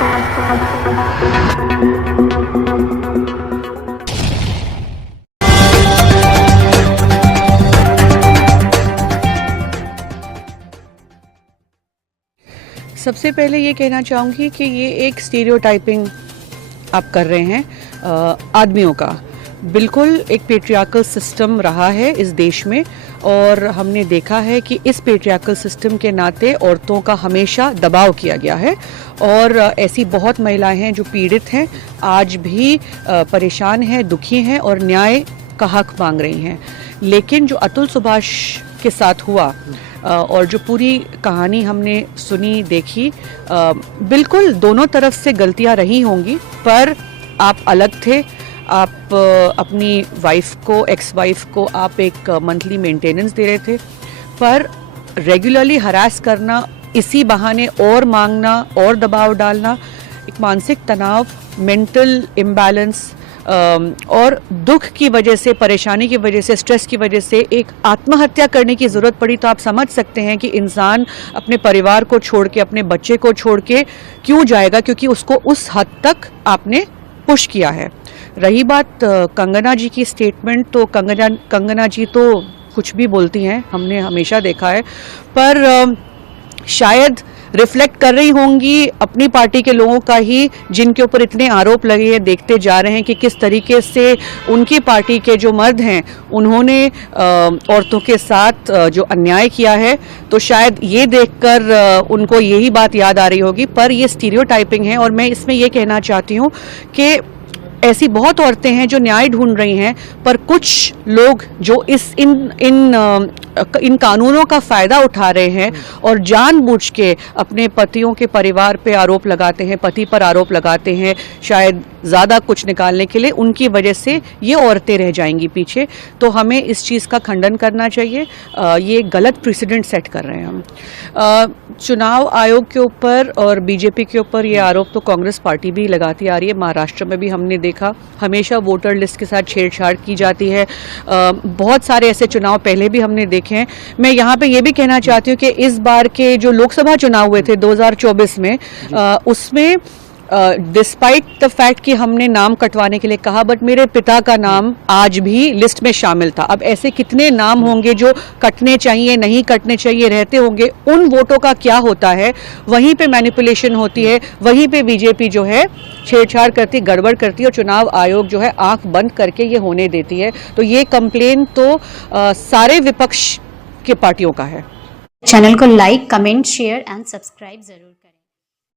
सबसे पहले ये कहना चाहूँगी कि ये एक स्टीरियोटाइपिंग आप कर रहे हैं आदमियों का। बिल्कुल एक पेट्रियार्कल सिस्टम रहा है इस देश में, और हमने देखा है कि इस पेट्रियार्कल सिस्टम के नाते औरतों का हमेशा दबाव किया गया है, और ऐसी बहुत महिलाएं हैं जो पीड़ित हैं, आज भी परेशान हैं, दुखी हैं और न्याय का हक मांग रही हैं। लेकिन जो अतुल सुभाष के साथ हुआ और जो पूरी कहानी हमने सुनी देखी, बिल्कुल दोनों तरफ से गलतियां रही होंगी, पर आप अलग थे। आप अपनी वाइफ को, एक्स वाइफ को आप एक मंथली मेंटेनेंस दे रहे थे, पर रेगुलरली हरास करना, इसी बहाने और मांगना और दबाव डालना, एक मानसिक तनाव, मेंटल इम्बैलेंस और दुख की वजह से, परेशानी की वजह से, स्ट्रेस की वजह से एक आत्महत्या करने की ज़रूरत पड़ी। तो आप समझ सकते हैं कि इंसान अपने परिवार को छोड़ के, अपने बच्चे को छोड़ के क्यों जाएगा, क्योंकि उसको उस हद तक आपने पुश किया है। रही बात कंगना जी की स्टेटमेंट, तो कंगना जी तो कुछ भी बोलती हैं, हमने हमेशा देखा है, पर शायद रिफ्लेक्ट कर रही होंगी अपनी पार्टी के लोगों का ही, जिनके ऊपर इतने आरोप लगे हैं। देखते जा रहे हैं कि किस तरीके से उनकी पार्टी के जो मर्द हैं उन्होंने औरतों के साथ जो अन्याय किया है, तो शायद ये देखकर उनको यही बात याद आ रही होगी। पर ये स्टीरियोटाइपिंग है, और मैं इसमें ये कहना चाहती हूँ कि ऐसी बहुत औरतें हैं जो न्याय ढूंढ रही हैं, पर कुछ लोग जो इन कानूनों का फ़ायदा उठा रहे हैं और जानबूझ के अपने पतियों के परिवार पे आरोप लगाते हैं, पति पर आरोप लगाते हैं, शायद ज़्यादा कुछ निकालने के लिए, उनकी वजह से ये औरतें रह जाएंगी पीछे। तो हमें इस चीज़ का खंडन करना चाहिए। ये गलत प्रेसिडेंट सेट कर रहे हैं हम। चुनाव आयोग के ऊपर और बीजेपी के ऊपर ये आरोप तो कांग्रेस पार्टी भी लगाती आ रही है। महाराष्ट्र में भी हमने देखा, हमेशा वोटर लिस्ट के साथ छेड़छाड़ की जाती है। बहुत सारे ऐसे चुनाव पहले भी हमने देखे हैं। मैं यहाँ पे ये भी कहना चाहती हूँ कि इस बार के जो लोकसभा चुनाव हुए थे 2024 में, उसमें डिस्पाइट द फैक्ट कि हमने नाम कटवाने के लिए कहा, बट मेरे पिता का नाम आज भी लिस्ट में शामिल था। अब ऐसे कितने नाम होंगे जो कटने चाहिए, नहीं कटने चाहिए, रहते होंगे। उन वोटों का क्या होता है? वहीं पे मैनिपुलेशन होती है, वहीं पे बीजेपी जो है छेड़छाड़ करती, गड़बड़ करती है, और चुनाव आयोग जो है आंख बंद करके ये होने देती है। तो ये कंप्लेन तो सारे विपक्ष के पार्टियों का है। चैनल को like, comment, share and subscribe जरूर।